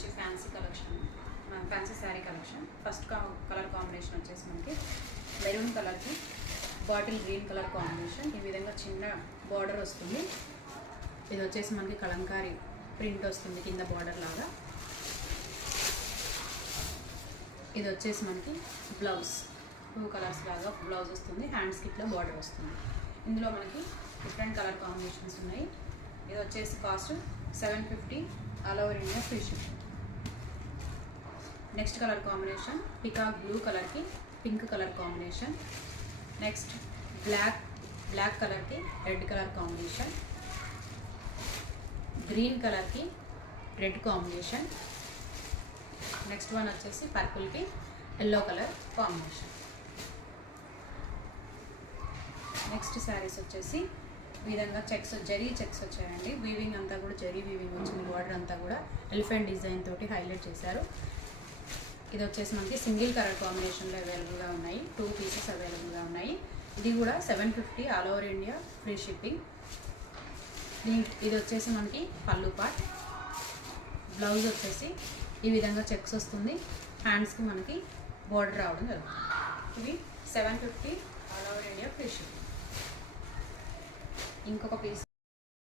మంచి fancy collection, fancy sari collection. First colour combination వచ్చేసి మనకి మెరూన్ కలర్కి బాటిల్ గ్రీన్ కలర్ కాంబినేషన్. ఈ విధంగా చిన్న బార్డర్ వస్తుంది. ఇది వచ్చేసి మనకి కలంకారీ ప్రింట్ వస్తుంది కింద బార్డర్ లాగా. ఇది వచ్చేసి మనకి బ్లౌజ్ 2 కలర్స్ లాగా బ్లౌజ్ వస్తుంది. హ్యాండ్స్కి ఇట్లా బార్డర్ వస్తుంది. ఇందులో మనకి డిఫరెంట్ కలర్ కాంబినేషన్స్ ఉన్నాయి. ఇది వచ్చేసి cost 750 all over India free shipping. Next colour combination peacock blue కలర్కి pink colour combination. Next black కలర్కి రెడ్ కలర్ కాంబినేషన్. గ్రీన్ కలర్కి రెడ్ కాంబినేషన్. నెక్స్ట్ వన్ వచ్చేసి పర్పుల్కి yellow colour combination. Next saris వచ్చేసి ఈ విధంగా జరీ చెక్స్ వచ్చాయండి. వీవింగ్ అంతా కూడా జరీ వీవింగ్ వచ్చింది. బార్డర్ అంతా కూడా ఎలిఫెంట్ డిజైన్ తోటి హైలైట్ చేశారు. ఇది వచ్చేసి మనకి సింగిల్ కలర్ కాంబినేషన్లో అవైలబుల్గా ఉన్నాయి. 2 పీసెస్ అవైలబుల్గా ఉన్నాయి. ఇది కూడా 750 all over India free shipping. ఇది వచ్చేసి మనకి పళ్ళు పార్ట్. బ్లౌజ్ వచ్చేసి ఈ విధంగా చెక్స్ వస్తుంది. హ్యాండ్స్కి మనకి బార్డర్ రావడం జరుగుతుంది. ఇవి 750 all over India free shipping. ఇంకొక పీస్